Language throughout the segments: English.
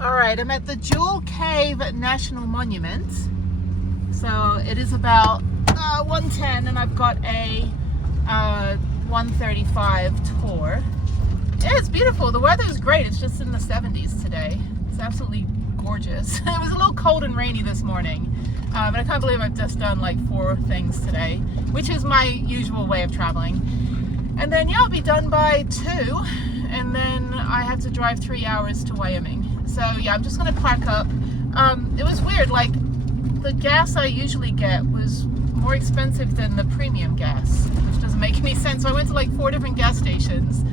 All right, I'm at the Jewel Cave National Monument. So it is about 1:10 and I've got a 1:35 tour. Yeah, it's beautiful. The weather is great. It's just in the 70s today. It's absolutely gorgeous. It was a little cold and rainy this morning, but I can't believe I've just done like 4 things today, which is my usual way of traveling. And then yeah, I'll be done by 2, and then I have to drive 3 hours to Wyoming. So yeah, I'm just gonna park up. It was weird, like the gas I usually get was more expensive than the premium gas, which doesn't make any sense. So I went to like 4 different gas stations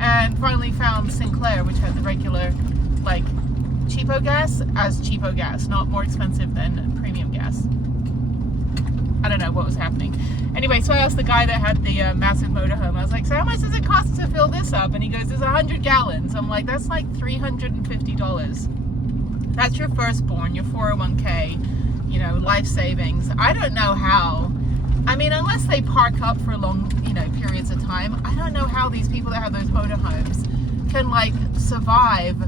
and finally found Sinclair, which had the regular like cheapo gas as cheapo gas, not more expensive than premium gas. I don't know what was happening. Anyway, so I asked the guy that had the massive motorhome, I was like, so how much does it cost to fill this up? And he goes, there's 100 gallons. I'm like, that's like $350. That's your firstborn, your 401k, you know, life savings. I don't know how. I mean, unless they park up for long, you know, periods of time, I don't know how these people that have those motorhomes can like survive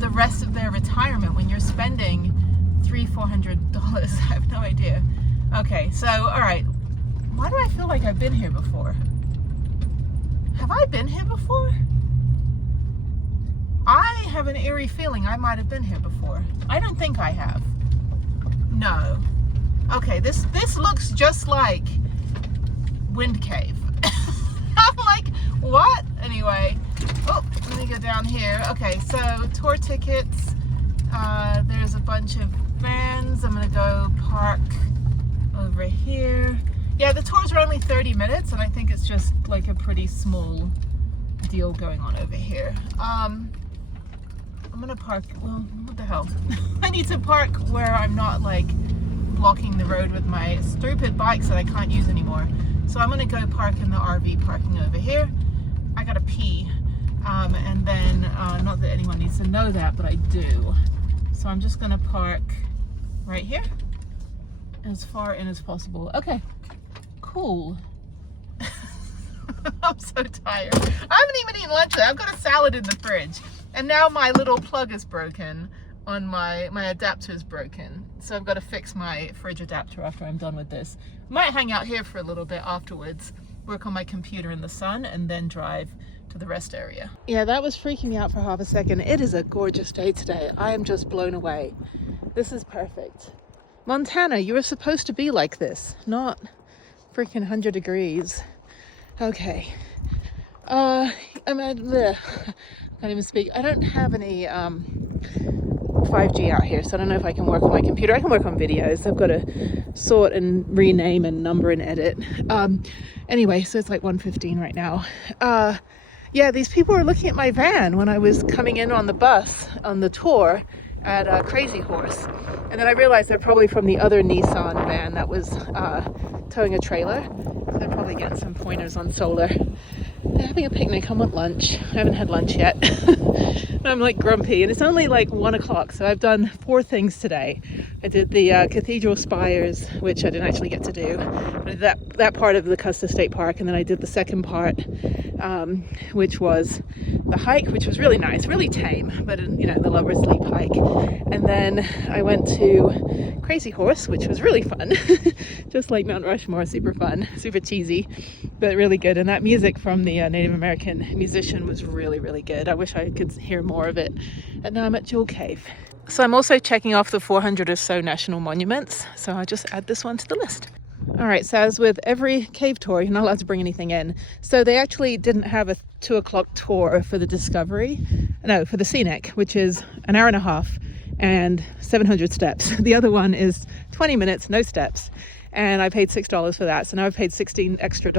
the rest of their retirement when you're spending $300-400. I have no idea. Okay, so all right, why do I feel like I've been here before? Have I been here before? I have an eerie feeling I might have been here before. I don't think I have. No. Okay, this looks just like Wind Cave. I'm like, what? Anyway, oh, let me go down here. Okay, so tour tickets. There's a bunch of vans. I'm gonna go park over here. Yeah, the tours are only 30 minutes, and I think it's just like a pretty small deal going on over here. I'm gonna park, well, what the hell? I need to park where I'm not like blocking the road with my stupid bikes that I can't use anymore. So I'm gonna go park in the RV parking over here. I gotta pee, and then, not that anyone needs to know that, but I do. So I'm just gonna park right here, as far in as possible. Okay, cool. I'm so tired. I haven't even eaten lunch yet. I've got a salad in the fridge, and now my little plug is broken on my adapter is broken, so I've got to fix my fridge adapter after I'm done with this. Might hang out here for a little bit afterwards, work on my computer in the sun, and then drive to the rest area. Yeah, that was freaking me out for half a second. It is a gorgeous day today. I am just blown away. This is perfect. Montana, you were supposed to be like this, not freaking 100 degrees. Okay. I'm at the, can't even speak. I don't have any 5G out here, so I don't know if I can work on my computer. I can work on videos. I've got to sort and rename and number and edit. Anyway, so it's like 1:15 right now. Yeah, these people were looking at my van when I was coming in on the bus on the tour at Crazy Horse, and then I realized they're probably from the other Nissan van that was towing a trailer. So they're probably getting some pointers on solar. They're having a picnic. I want lunch. I haven't had lunch yet. I'm like grumpy, and it's only like 1 o'clock, so I've done 4 things today. I did the cathedral spires, which I didn't actually get to do. I did that part of the Custer State Park, and then I did the second part, which was the hike, which was really nice, really tame, but you know, the Lover's Leap hike. And then I went to Crazy Horse, which was really fun. Just like Mount Rushmore, super fun, super cheesy, but really good. And that music from the Native American musician was really, really good. I wish I could hear more of it. And now I'm at Jewel Cave. So I'm also checking off the 400 or so national monuments. So I'll just add this one to the list. All right, so as with every cave tour, you're not allowed to bring anything in. So they actually didn't have a 2 o'clock tour for the Discovery. No, for the Scenic, which is an hour and a half and 700 steps. The other one is 20 minutes, no steps. And I paid $6 for that. So now I've paid $16 extra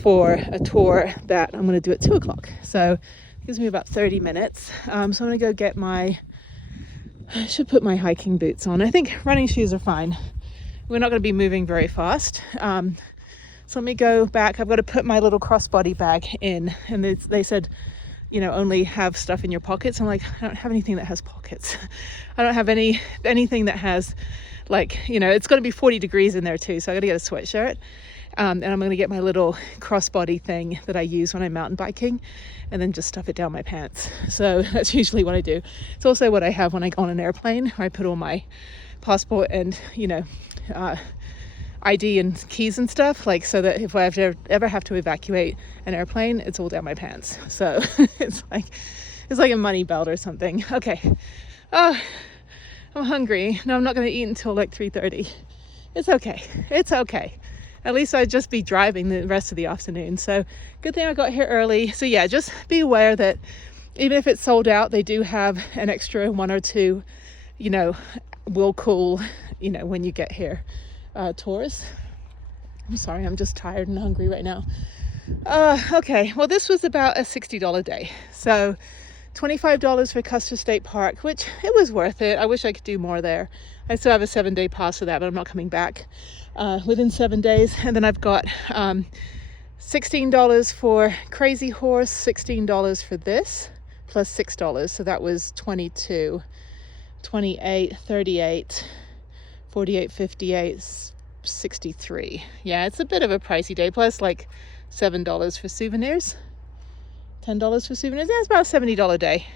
for a tour that I'm going to do at 2 o'clock. So it gives me about 30 minutes. So I'm going to go get I should put my hiking boots on. I think running shoes are fine. We're not going to be moving very fast. So let me go back. I've got to put my little crossbody bag in. And they said, you know, only have stuff in your pockets. I'm like, I don't have anything that has pockets. I don't have anything that has, like, you know, it's going to be 40 degrees in there too. So I got to get a sweatshirt. And I'm going to get my little crossbody thing that I use when I'm mountain biking and then just stuff it down my pants. So that's usually what I do. It's also what I have when I go on an airplane, where I put all my passport and, you know, ID and keys and stuff, like, so that if I ever have to evacuate an airplane, it's all down my pants. So it's like a money belt or something. Okay. I'm hungry. No, I'm not going to eat until like 3:30. It's okay. It's okay. At least I'd just be driving the rest of the afternoon. So good thing I got here early. So yeah, just be aware that even if it's sold out, they do have an extra 1 or 2, you know, will call, you know, when you get here, tours. I'm sorry, I'm just tired and hungry right now. Okay, well, this was about a $60 day. So $25 for Custer State Park, which it was worth it. I wish I could do more there. I still have a 7-day pass for that, but I'm not coming back within 7 days. And then I've got $16 for Crazy Horse, $16 for this, plus $6. So that was 22, 28, 38, 48, 58, 63. Yeah, it's a bit of a pricey day, plus like $7 for souvenirs, $10 for souvenirs. Yeah, it's about a $70 day.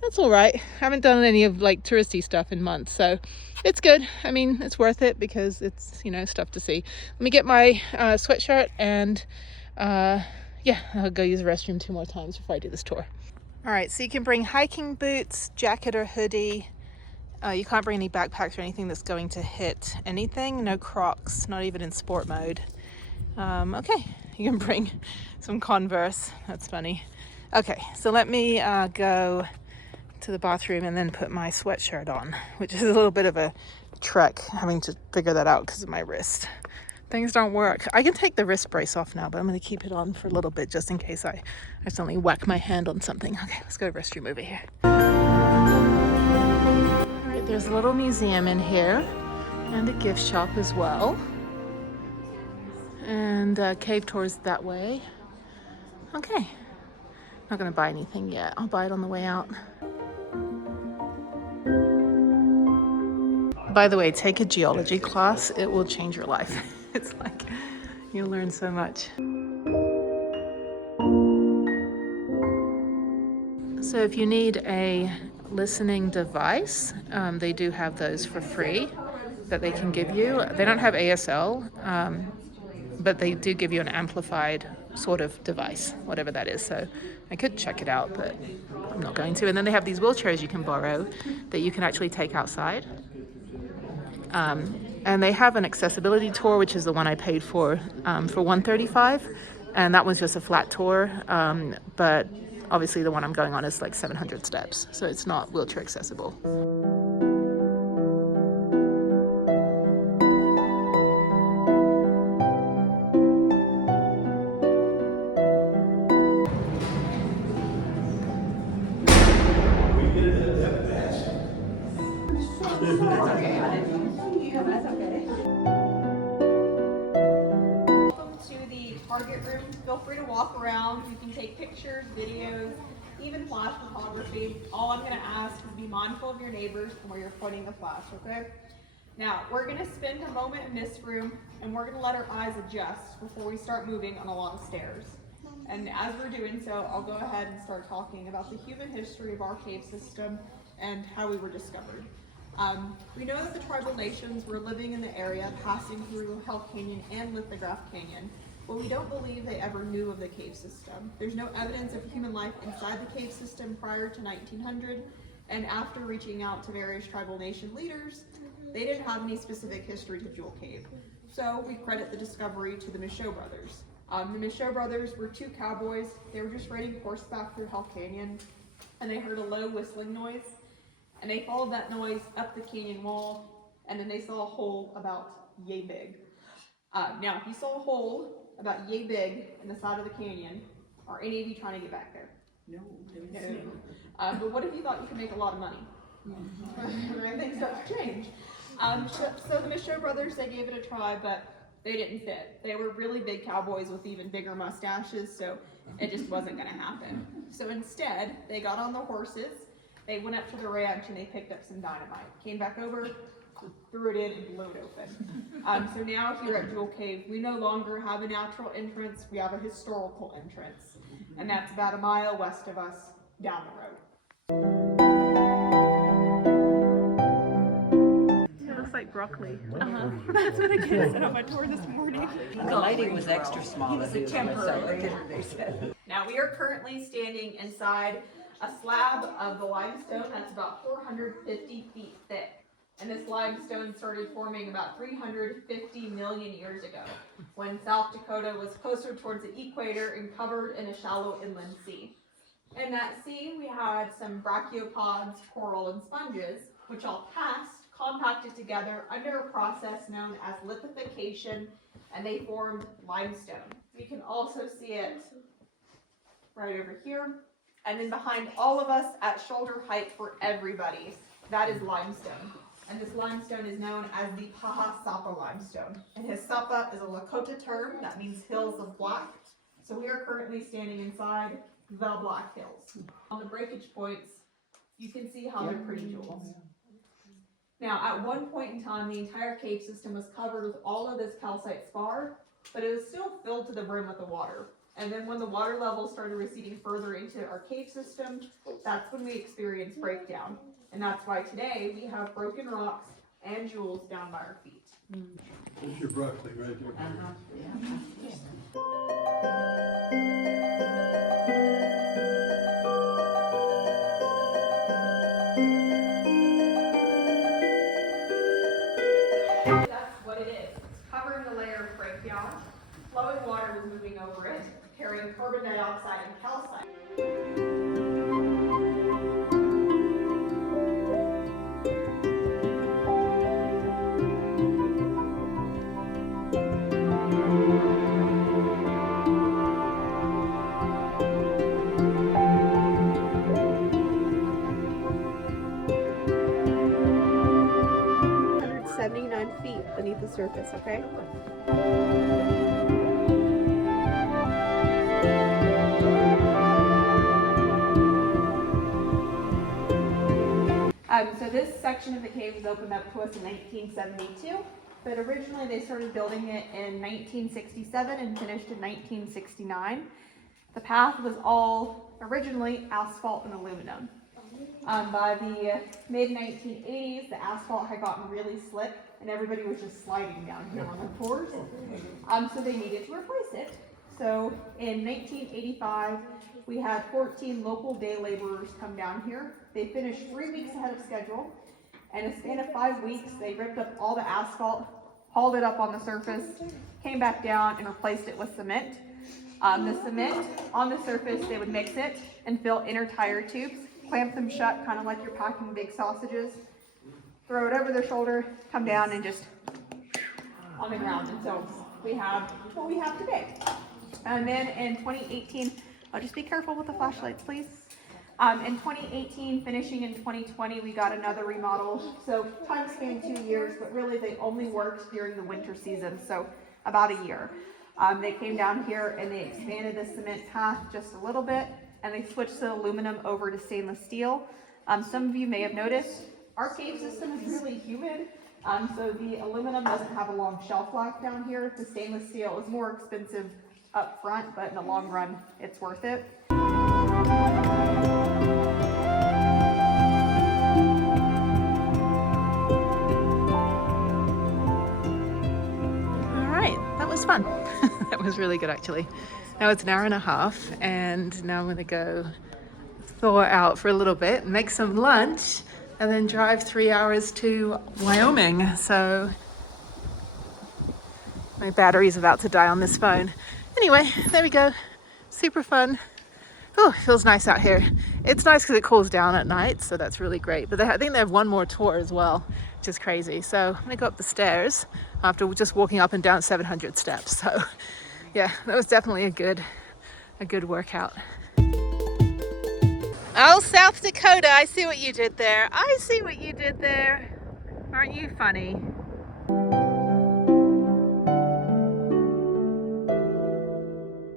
That's all right. I haven't done any of like touristy stuff in months, so it's good. I mean, it's worth it because it's, you know, stuff to see. Let me get my sweatshirt and yeah, I'll go use the restroom 2 more times before I do this tour. All right, so you can bring hiking boots, jacket or hoodie. You can't bring any backpacks or anything that's going to hit anything. No Crocs, not even in sport mode. Okay, you can bring some Converse. That's funny. Okay, so let me go to the bathroom and then put my sweatshirt on, which is a little bit of a trek having to figure that out because of my wrist. Things don't work. I can take the wrist brace off now, but I'm going to keep it on for a little bit just in case I accidentally whack my hand on something. Okay, let's go to the restroom over here. Alright, there's a little museum in here and a gift shop as well. And cave tours that way. Okay. Not going to buy anything yet. I'll buy it on the way out. By the way, take a geology class. It will change your life. It's like you'll learn so much. So if you need a listening device, they do have those for free that they can give you. They don't have ASL, but they do give you an amplified sort of device, whatever that is. So I could check it out, but I'm not going to. And then they have these wheelchairs you can borrow that you can actually take outside. And they have an accessibility tour, which is the one I paid for $135, and that one's just a flat tour. But obviously the one I'm going on is like 700 steps, so it's not wheelchair accessible. Target room. Feel free to walk around. You can take pictures, videos, even flash photography. All I'm going to ask is be mindful of your neighbors and where you're pointing the flash, okay? Now, we're going to spend a moment in this room and we're going to let our eyes adjust before we start moving on a lot of stairs. And as we're doing so, I'll go ahead and start talking about the human history of our cave system and how we were discovered. We know that the tribal nations were living in the area, passing through Hell Canyon and Lithograph Canyon, but we don't believe they ever knew of the cave system. There's no evidence of human life inside the cave system prior to 1900, and after reaching out to various tribal nation leaders, they didn't have any specific history to Jewel Cave. So we credit the discovery to the Michaud brothers. The Michaud brothers were 2 cowboys. They were just riding horseback through Hell Canyon, and they heard a low whistling noise, and they followed that noise up the canyon wall, and then they saw a hole about yay big. Now, if you saw a hole about yay big in the side of the canyon, are any of you trying to get back there? No. But what if you thought you could make a lot of money? Things start to change. So the Michaud brothers, they gave it a try, but they didn't fit. They were really big cowboys with even bigger mustaches, so it just wasn't going to happen. So instead, they got on the horses, they went up to the ranch, and they picked up some dynamite. Came back over, threw it in and blew it open. So now here at Jewel Cave, we no longer have a natural entrance, we have a historical entrance. And that's about a mile west of us down the road. It looks like broccoli. That's what I kids said on my tour this morning. The lady was extra small. He was a temporary. Now we are currently standing inside a slab of the limestone that's about 450 feet thick. And this limestone started forming about 350 million years ago, when South Dakota was closer towards the equator and covered in a shallow inland sea. In that sea, we had some brachiopods, coral, and sponges, which all passed, compacted together under a process known as lithification, and they formed limestone. You can also see it right over here. And then behind all of us at shoulder height for everybody, that is limestone. And this limestone is known as the Pahasapa limestone. And Hisapa is a Lakota term that means hills of black. So we are currently standing inside the Black Hills. On the breakage points, you can see how they're pretty jewels. Now, at one point in time, the entire cave system was covered with all of this calcite spar, but it was still filled to the brim with the water. And then when the water level started receding further into our cave system, that's when we experienced breakdown. And that's why today we have broken rocks and jewels down by our feet. There's your broccoli right there. That's what it is. It's covering the layer of breakdown. Flowing water was moving over it, carrying carbon dioxide and calcite. Feet beneath the surface, okay? So this section of the cave was opened up to us in 1972, but originally they started building it in 1967 and finished in 1969. The path was all originally asphalt and aluminum. By the mid-1980s, the asphalt had gotten really slick and everybody was just sliding down here on the tours. So they needed to replace it. So in 1985, we had 14 local day laborers come down here. They finished 3 weeks ahead of schedule. And in a span of 5 weeks, they ripped up all the asphalt, hauled it up on the surface, came back down and replaced it with cement. The cement on the surface, they would mix it and fill inner tire tubes, clamp them shut, kind of like you're packing big sausages, throw it over their shoulder, come down and just on the ground. And so we have what we have today. And then in 2018, I'll just be careful with the flashlights, please. In 2018, finishing in 2020, we got another remodel. So time span 2 years, but really they only worked during the winter season, so about a year. They came down here and they expanded the cement path just a little bit, and they switched the aluminum over to stainless steel. Some of you may have noticed our cave system is really humid, so the aluminum doesn't have a long shelf life down here. The stainless steel is more expensive up front, but in the long run, it's worth it. That was fun. That was really good actually. Now it's an hour and a half and now I'm gonna go thaw out for a little bit, make some lunch and then drive 3 hours to Wyoming. So my battery's about to die on this phone. Anyway, there we go. Super fun. Oh, it feels nice out here. It's nice because it cools down at night, so that's really great. But I think they have one more tour as well, which is crazy. So I'm gonna go up the stairs after just walking up and down 700 steps. So yeah, that was definitely a good workout. Oh, South Dakota, I see what you did there. I see what you did there. Aren't you funny?